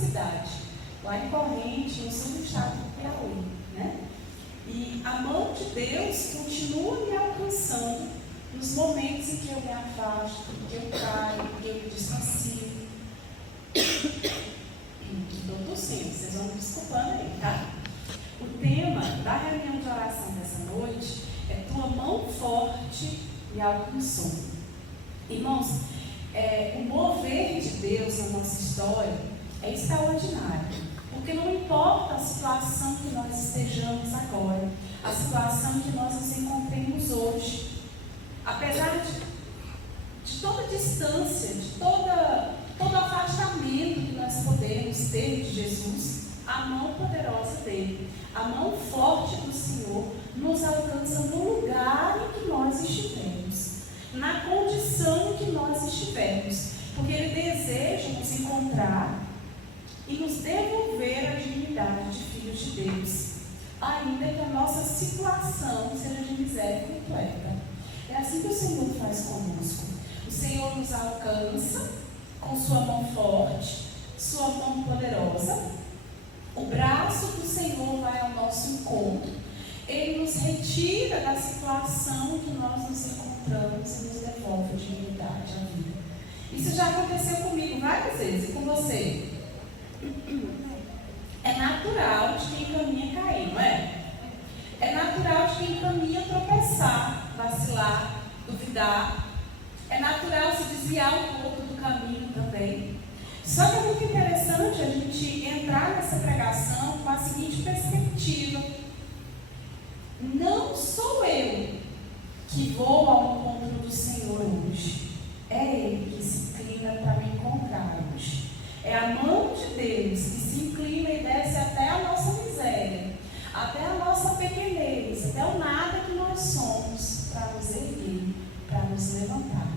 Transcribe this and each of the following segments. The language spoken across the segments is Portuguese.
cidade, lá em Corrente, no sul do estado do Piauí, né? E a mão de Deus continua me alcançando nos momentos em que eu me afasto, em que eu caio, em que eu me distancio. Estou tossindo, vocês vão me desculpando aí, tá? O tema da reunião de oração dessa noite é Tua mão forte me alcançou. Irmãos, o mover de Deus na nossa história é extraordinário, porque não importa a situação que nós estejamos agora, a situação que nós nos encontremos hoje, apesar de toda distância, de todo afastamento que nós podemos ter de Jesus, a mão poderosa dele, a mão forte do Senhor nos alcança no lugar em que nós estivermos, na condição em que nós estivermos, porque Ele deseja nos encontrar e nos devolver a dignidade de filhos de Deus, ainda que a nossa situação seja de miséria completa. É assim que o Senhor faz conosco. O Senhor nos alcança com sua mão forte, sua mão poderosa. O braço do Senhor vai ao nosso encontro. Ele nos retira da situação que nós nos encontramos e nos devolve a dignidade, a vida. Isso já aconteceu comigo várias vezes, e com você. É natural de quem caminha cair, não é? É natural de quem caminha tropeçar, vacilar, duvidar. É natural se desviar um pouco do caminho também. Só que é muito interessante a gente entrar nessa pregação com a seguinte perspectiva: não sou eu que vou ao encontro do Senhor hoje, é Ele que se inclina para me encontrar hoje. É a mão de Deus que se inclina e desce até a nossa miséria, até a nossa pequenez, até o nada que nós somos, para nos erguer, para nos levantar.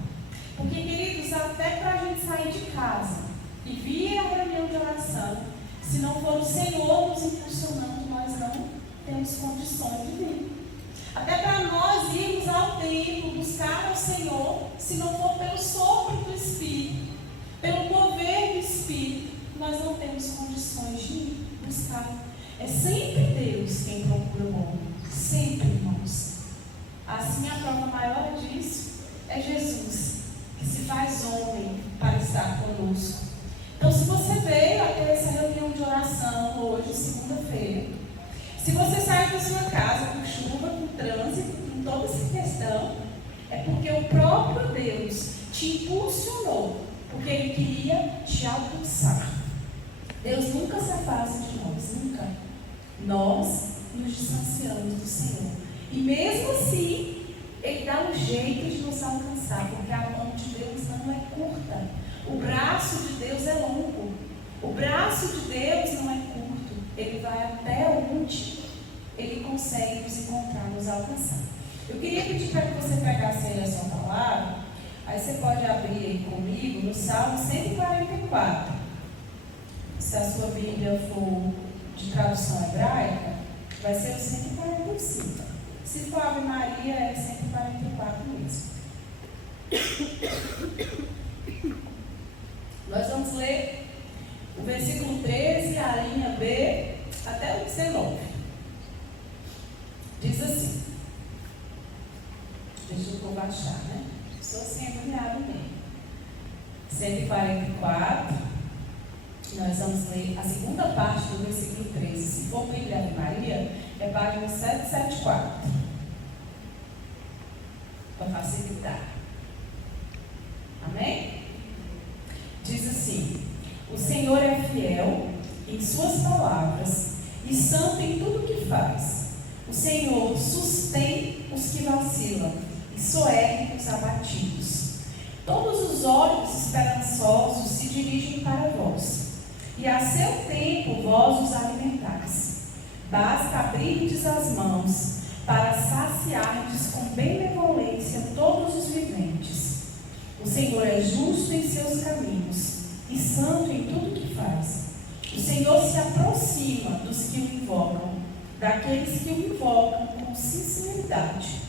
Porque, queridos, até para a gente sair de casa e vir à reunião de oração, se não for o Senhor nos impulsionando, nós não temos condições de vir. Até para nós irmos ao templo, buscar ao Senhor, se não for pelo sopro do Espírito, pelo mover do Espírito, nós não temos condições de ir buscar. É sempre Deus quem procura o homem, sempre, irmãos. Assim, a prova maior disso é Jesus, que se faz homem para estar conosco. Então, se você veio até essa reunião de oração hoje, segunda-feira, se você sai da sua casa com chuva, com trânsito, com toda essa questão, é porque o próprio Deus te impulsionou, porque Ele queria te alcançar. Deus nunca se afasta de nós, nunca. Nós nos distanciamos do Senhor. E mesmo assim, Ele dá um jeito de nos alcançar, porque a mão de Deus não é curta. O braço de Deus é longo. O braço de Deus não é curto. Ele vai até onde Ele consegue nos encontrar, nos alcançar. Eu queria pedir para que você pegasse aí a sua palavra. Aí você pode abrir aí comigo no Salmo 144. Se a sua Bíblia for de tradução hebraica, vai ser o 145. Se for Ave Maria, é 144 mesmo. Nós vamos ler o versículo 13, a linha B, até o 19. Diz assim. Deixa eu baixar, né? Sou assim agoniado mesmo. 144. Nós vamos ler a segunda parte do versículo 13. Se for Bíblia Ave Maria, é página 774. Para facilitar. Amém? Diz assim: o Senhor é fiel em suas palavras e santo em tudo que faz. O Senhor sustém os que vacilam e soergue os abatidos. Todos os olhos esperançosos se dirigem para vós, e a seu tempo vós os alimentais. Basta abrirdes as mãos para saciardes com benevolência todos os viventes. O Senhor é justo em seus caminhos e santo em tudo que faz. O Senhor se aproxima dos que o invocam, daqueles que o invocam com sinceridade.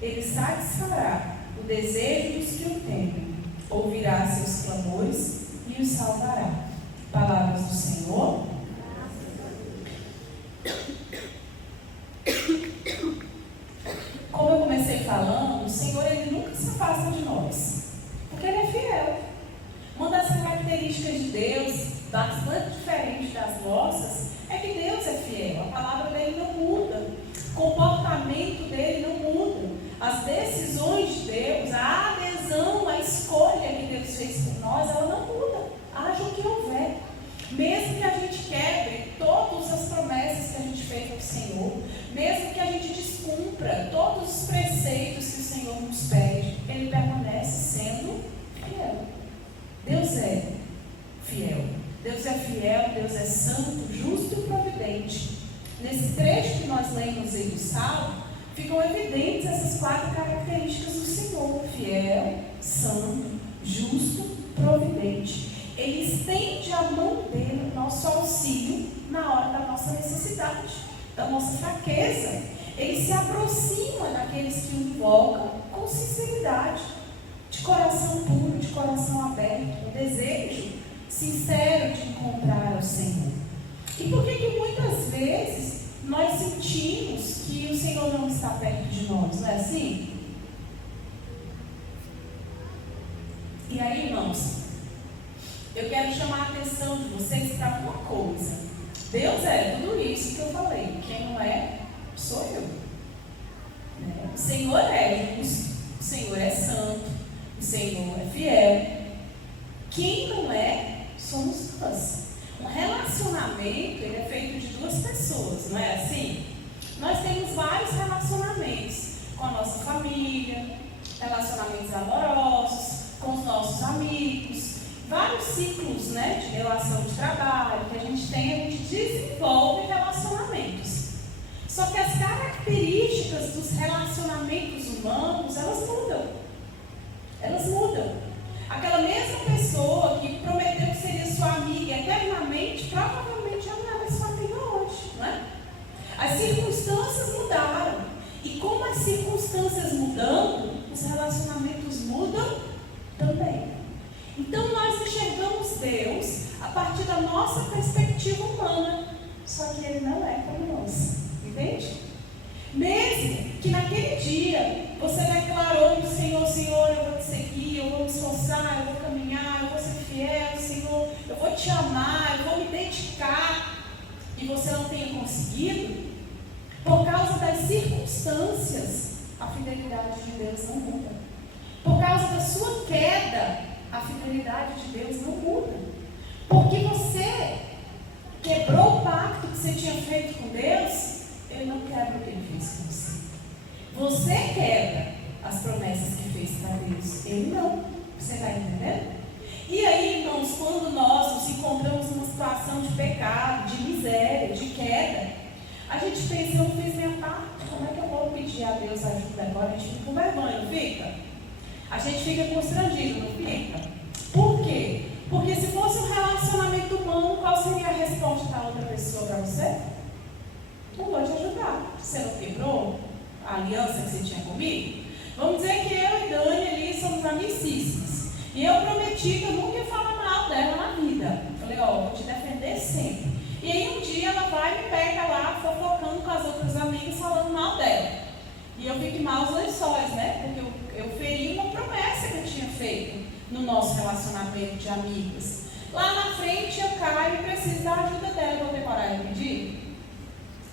Ele satisfará o desejo dos que o temem, ouvirá seus clamores e os salvará. Palavras do Senhor. Como eu comecei falando, o Senhor, Ele nunca se afasta de nós, porque Ele é fiel. Uma das características de Deus, bastante diferente das nossas, é que Deus é fiel. A palavra dele não muda, o comportamento dele não muda, as decisões de Deus, a adesão, a escolha que Deus fez por nós, ela não muda, haja o que houver. Mesmo que a gente quebre todas as promessas que a gente fez ao Senhor, mesmo que a gente descumpra todos os preceitos que o Senhor nos pede, Ele permanece sendo fiel. Deus é fiel. Deus é fiel, Deus é santo, justo e providente. Nesse trecho que nós lemos aí do Salmo, ficam evidentes essas 4 características do Senhor: fiel, santo, justo, providente. Ele estende a mão dele, nosso auxílio, na hora da nossa necessidade, da nossa fraqueza. Ele se aproxima daqueles que o invocam com sinceridade, de coração puro, de coração aberto, um desejo sincero de encontrar o Senhor. E por que muitas vezes nós sentimos que o Senhor não está perto de nós, não é assim? E aí, irmãos, eu quero chamar a atenção de vocês para uma coisa. Deus é tudo isso que eu falei. Quem não é, sou eu. O Senhor é justo, o Senhor é santo, o Senhor é fiel. Quem não é, somos nós. Um relacionamento, ele é feito de 2 pessoas, não é assim? Nós temos vários relacionamentos com a nossa família, relacionamentos amorosos, com os nossos amigos, vários ciclos, né, de relação de trabalho que a gente tem, a gente desenvolve relacionamentos. Só que as características dos relacionamentos humanos, elas mudam. Elas mudam. Aquela mesma pessoa que prometeu que seria sua amiga eternamente, provavelmente já não é mais sua amiga hoje, não é? As circunstâncias mudaram. E como as circunstâncias mudando, os relacionamentos mudam também. Então nós enxergamos Deus a partir da nossa perspectiva humana, só que Ele não é como nós, entende? Mesmo que naquele dia você declarou para o Senhor: Senhor, eu vou te seguir, eu vou me esforçar, eu vou caminhar, eu vou ser fiel, Senhor, eu vou te amar, eu vou me dedicar, e você não tenha conseguido, por causa das circunstâncias, a fidelidade de Deus não muda. Por causa da sua queda, a fidelidade de Deus não muda. Porque você quebrou o pacto que você tinha feito com Deus, Ele não quebra o que Ele fez com você. Você quebra as promessas que fez para Deus, Ele não. Você está entendendo? E aí, irmãos, quando nós nos encontramos numa situação de pecado, de miséria, de queda, a gente pensa: eu não fiz minha parte, como é que eu vou pedir a Deus ajuda agora? A gente fica com vergonha, não fica? A gente fica constrangido, não fica? Por quê? Porque se fosse um relacionamento humano, qual seria a resposta da outra pessoa para você? Não vou te ajudar. Você não quebrou a aliança que você tinha comigo? Vamos dizer que eu e Dani ali somos amicíssimas. E eu prometi que eu nunca ia falar mal dela na vida. Falei: vou te defender sempre. E aí um dia ela vai e me pega lá, fofocando com as outras amigas, falando mal dela. E eu fico em maus lençóis, né? Porque eu feri uma promessa que eu tinha feito no nosso relacionamento de amigas. Lá na frente eu caio e preciso da ajuda dela. Eu vou ter coragem de pedir?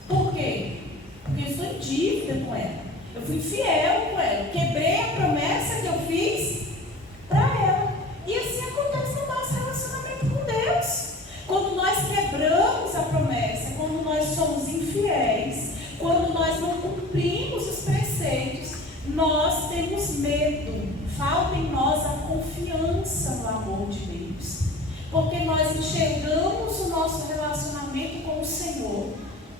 Por quê? Porque eu estou em dívida com ela. Eu fui fiel com ela. Quebrei a promessa que eu fiz para ela. E assim acontece no nosso relacionamento com Deus. Quando nós quebramos a promessa, quando nós somos infiéis, quando nós não cumprimos os preceitos, nós temos medo. Falta em nós a confiança no amor de Deus. Porque nós enxergamos o nosso relacionamento com o Senhor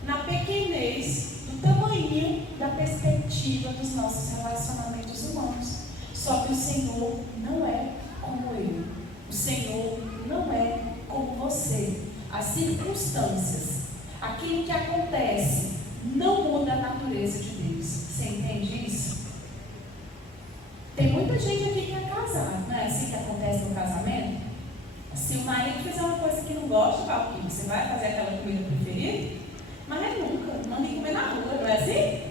na pequenez, do tamanho da perspectiva dos nossos relacionamentos humanos. Só que o Senhor não é como eu. O Senhor não é como você. As circunstâncias, aquilo que acontece, não muda a natureza de Deus. Você entende isso? Tem muita gente aqui que é casada, não é assim que acontece no casamento? Se o marido fizer uma coisa que que não gosta, Valquíria, você vai fazer aquela comida preferida? Mas é nunca, mandem comer na rua, não é assim?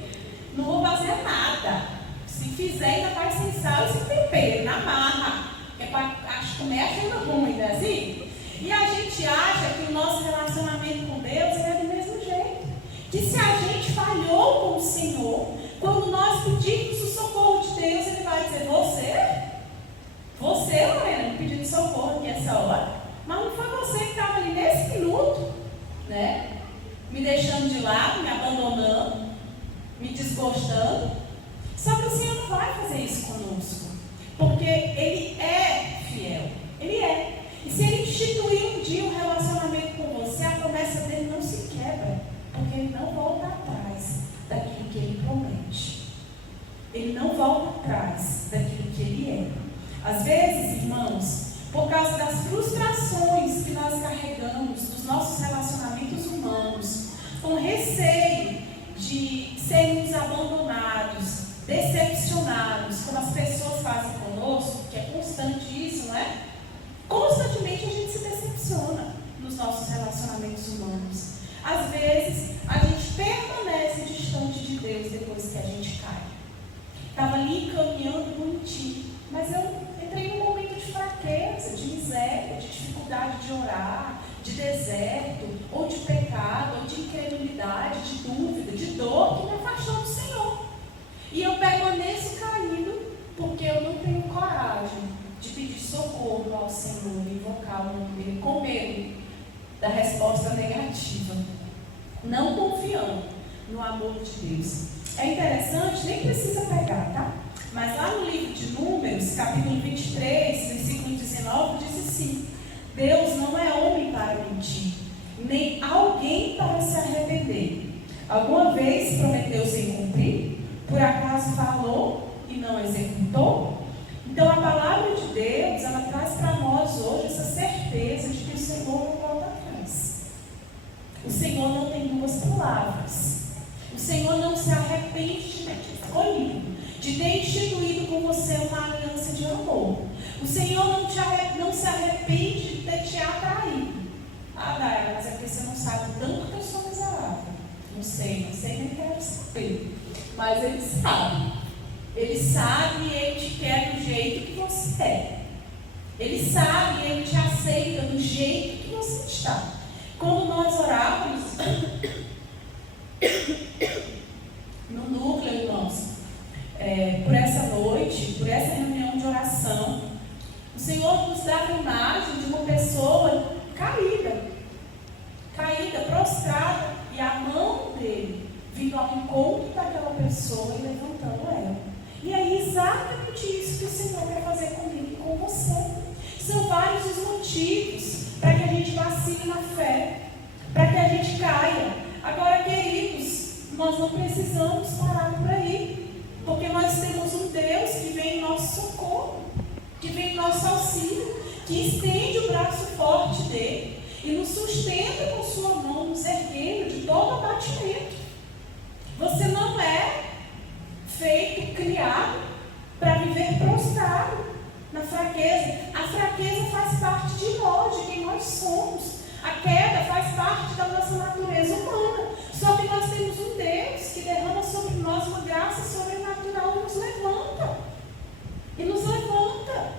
Não vou fazer nada. Se fizer, ainda faz sem sal e sem tempero, na marra. É para comer achando ruim, não é assim? E a gente acha que o nosso relacionamento com Deus é do mesmo jeito. Que se a gente falhou com o Senhor, quando nós pedimos o socorro de Deus, Ele vai dizer, você, Lorena, me pedindo socorro aqui essa hora, mas não foi você que estava ali nesse minuto, né? Me deixando de lado, me abandonando, me desgostando. Só que o Senhor não vai fazer isso conosco, porque Ele é fiel, Ele é. E se Ele instituir um dia um relacionamento com você, a promessa dele não se quebra, porque Ele não volta atrás daquilo que Ele promete. Ele não volta atrás daquilo que Ele é. Às vezes, irmãos, por causa das frustrações que nós carregamos dos nossos relacionamentos humanos, com receio de sermos abandonados, decepcionados, como as pessoas fazem conosco, que é constante isso, não é? Constantemente a gente se decepciona nos nossos relacionamentos humanos. Às vezes, a gente permanece distante de Deus depois que a gente cai. Estava ali caminhando bonitinho, mas eu entrei num momento de fraqueza, de miséria, de dificuldade de orar, de deserto, ou de pecado, ou de incredulidade, de dúvida, de dor, que me afastou do Senhor. E eu permaneço caído porque eu não tenho coragem de pedir socorro ao Senhor, invocar o nome dele, com medo da resposta negativa, não confiando no amor de Deus. É interessante, nem precisa pegar, tá? Mas lá no livro de Números, capítulo 23, versículo 19, diz assim: Deus não é homem para mentir, nem alguém para se arrepender. Alguma vez prometeu sem cumprir? Por acaso falou e não executou? Então a palavra de Deus, ela traz para nós hoje essa certeza de que o Senhor não volta atrás. O Senhor não tem duas palavras. O Senhor não se arrepende de ter te escolhido, de ter instituído com você uma aliança de amor. O Senhor não se arrepende de ter te atraído. Ah, Dayana, mas é porque você não sabe o tanto que eu sou miserável. Não sei, nem quero saber. Mas Ele sabe. Ele sabe e Ele te quer do jeito que você é. Ele sabe e Ele te aceita do jeito que você está. Quando nós orávamos no núcleo, irmãos, por essa noite, por essa reunião de oração, o Senhor nos dá a imagem de uma pessoa caída, prostrada, e a mão dele vindo ao encontro daquela pessoa e levantando ela. E é exatamente isso que o Senhor quer fazer comigo e com você. São vários os motivos para que a gente vacile na fé, para que a gente caia. Agora, queridos, nós não precisamos parar por aí, porque nós temos um Deus que vem em nosso socorro, que vem em nosso auxílio, que estende o braço forte dele e nos sustenta com sua mão, nos erguendo de todo abatimento. Você não é feito, criado para viver prostrado na fraqueza. A fraqueza faz parte de nós, de quem nós somos. A queda faz parte da nossa natureza humana. Só que nós temos um Deus que derrama sobre nós uma graça sobrenatural e nos levanta. E nos levanta.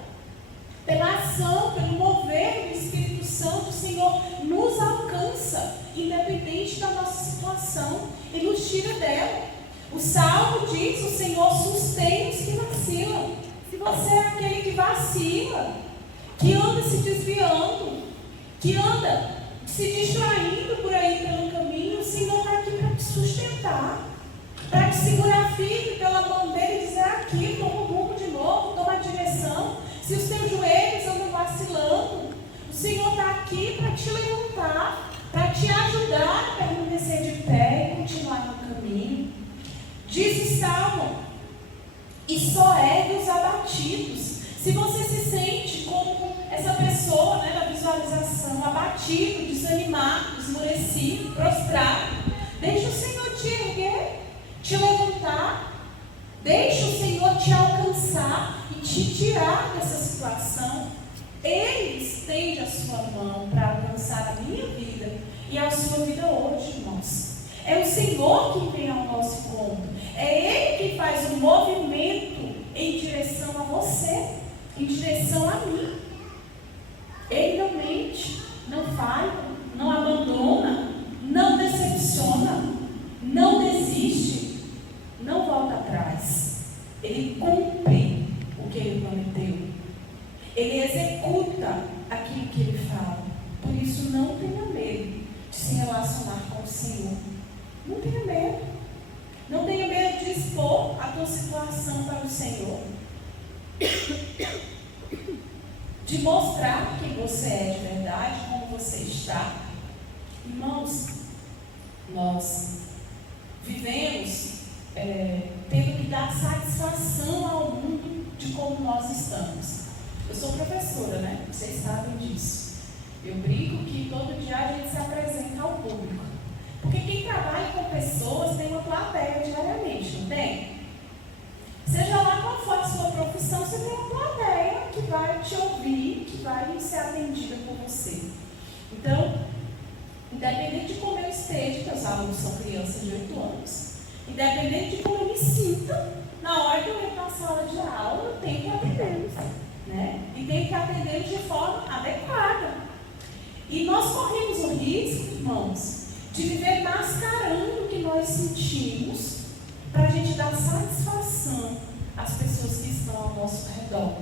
Pela ação, pelo mover do Espírito Santo, o Senhor nos alcança, independente da nossa situação, e nos tira dela. O Salmo diz: o Senhor sustém os que vacilam. Se você é aquele que vacila, que anda se desviando, que anda se distraindo por aí pelo caminho, o Senhor está aqui para te sustentar, para te segurar firme pela mão dele e dizer: aqui, toma o rumo de novo, toma a direção. Se os teus joelhos andam vacilando, o Senhor está aqui para te levantar, para te ajudar a permanecer de pé e continuar no caminho. Diz o Salmo: e só ergue os abatidos. Se você se sente como essa pessoa, né, na visualização, abatido, desanimado, esmurecido, prostrado, deixa o Senhor te erguer, te levantar, deixa o Senhor te alcançar e te tirar dessa situação. Ele estende a sua mão para alcançar a minha vida e a sua vida hoje, irmãos. É o Senhor que vem ao nosso encontro. É Ele que faz o movimento em direção a você, em direção a mim. Ele não mente, não falha, não abandona, não decepciona, não desiste, não volta atrás. Ele cumpre o que Ele prometeu. Ele executa aquilo que Ele fala. Por isso, não tenha medo de se relacionar com o Senhor. Não tenha medo. Não tenha medo de expor a tua situação para o Senhor. De mostrar quem você é de verdade, como você está. Irmãos, nós vivemos tendo que dar satisfação ao mundo de como nós estamos. Eu sou professora, né? Vocês sabem disso. Eu brinco que todo dia a gente se apresenta ao público. Porque quem trabalha com pessoas tem uma plateia diariamente, não tem? Seja lá qual for a sua profissão, você tem uma plateia que vai te ouvir, que vai ser atendida por você. Então, independente de como eu esteja, que os alunos são crianças de 8 anos, independente de como eu me sinta, na hora que eu entro na sala de aula, eu tenho que atendê-los, né? E tenho que atendê-los de forma adequada. E nós corremos o risco, irmãos, de viver mascarando o que nós sentimos para a gente dar satisfação às pessoas que estão ao nosso redor.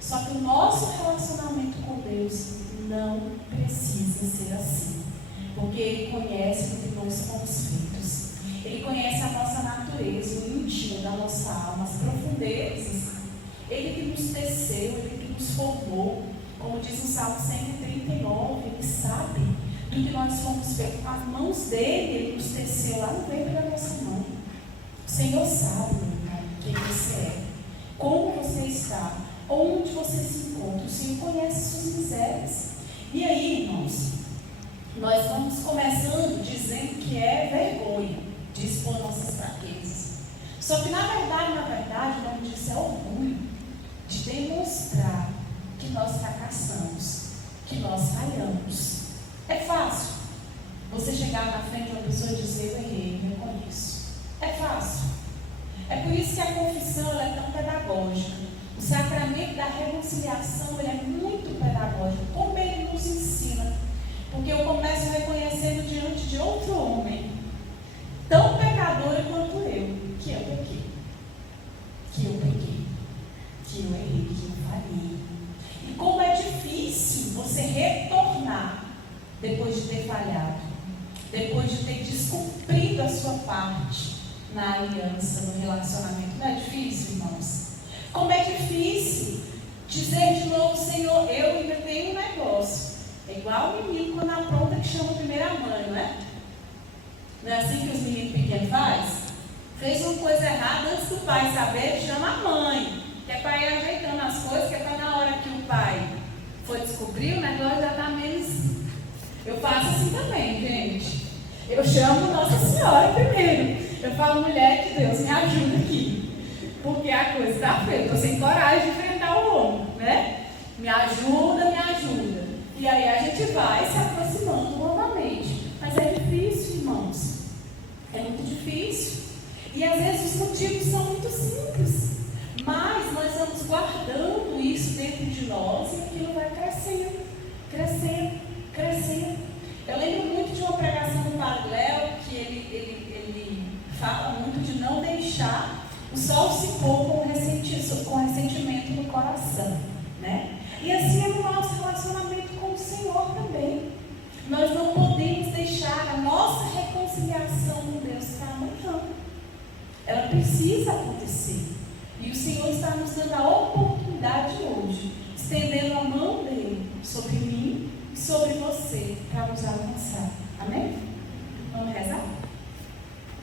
Só que o nosso relacionamento com Deus não precisa ser assim. Porque Ele conhece o que nós somos feitos. Ele conhece a nossa natureza, o íntimo da nossa alma, as profundezas. Ele que nos teceu, Ele que nos formou. Como diz o Salmo 139, Ele sabe do que nós fomos feitos. Com as mãos dele, Ele nos teceu lá no ventre da nossa mãe. O Senhor sabe, meu irmão, quem você é, como você está, onde você se encontra. O Senhor conhece suas misérias. E aí, irmãos, nós vamos começando dizendo que é vergonha de expor nossas fraquezas. Só que na verdade, o nome disso é orgulho de demonstrar que nós fracassamos, que nós falhamos. É fácil você chegar na frente de uma pessoa e dizer: eu errei, eu reconheço. É fácil. É por isso que a confissão ela é tão pedagógica. O sacramento da reconciliação ele é muito pedagógico. Como ele nos ensina? Porque eu começo reconhecendo diante de outro homem, tão pecadora quanto eu, que eu pequei, que eu errei, que eu falhei. E como é difícil você retornar depois de ter falhado, depois de ter descumprido a sua parte na aliança, no relacionamento. Não é difícil, irmãos? Como é difícil dizer de novo: Senhor, eu ainda tenho um negócio. É igual o menino quando apronta que chama a primeira mãe, não é? Não é assim que os meninos pequenos fazem? Fez uma coisa errada, antes do pai saber, chama a mãe. Que é para ir ajeitando as coisas, que é para na hora que o pai for descobrir, o negócio já está menos... Eu faço assim também, gente. Eu chamo Nossa Senhora primeiro. Eu falo: mulher de Deus, me ajuda aqui. Porque a coisa está feia. Estou sem coragem de enfrentar o homem, né? Me ajuda, me ajuda. E aí a gente vai se aproximando novamente. Mas é difícil, irmãos. É muito difícil. E às vezes os motivos são muito simples. Mas nós vamos guardando isso dentro de nós e aquilo vai crescendo, crescendo, crescendo. Eu lembro muito de uma pregação do Padre Léo, que ele fala muito de não deixar o sol se pôr com ressentimento no coração, né? E assim é no nosso relacionamento com o Senhor também. Nós não podemos deixar a nossa reconciliação com Deus para amanhã. Ela precisa acontecer. E o Senhor está nos dando a oportunidade hoje, estendendo a mão dele sobre mim e sobre você, para nos alcançar.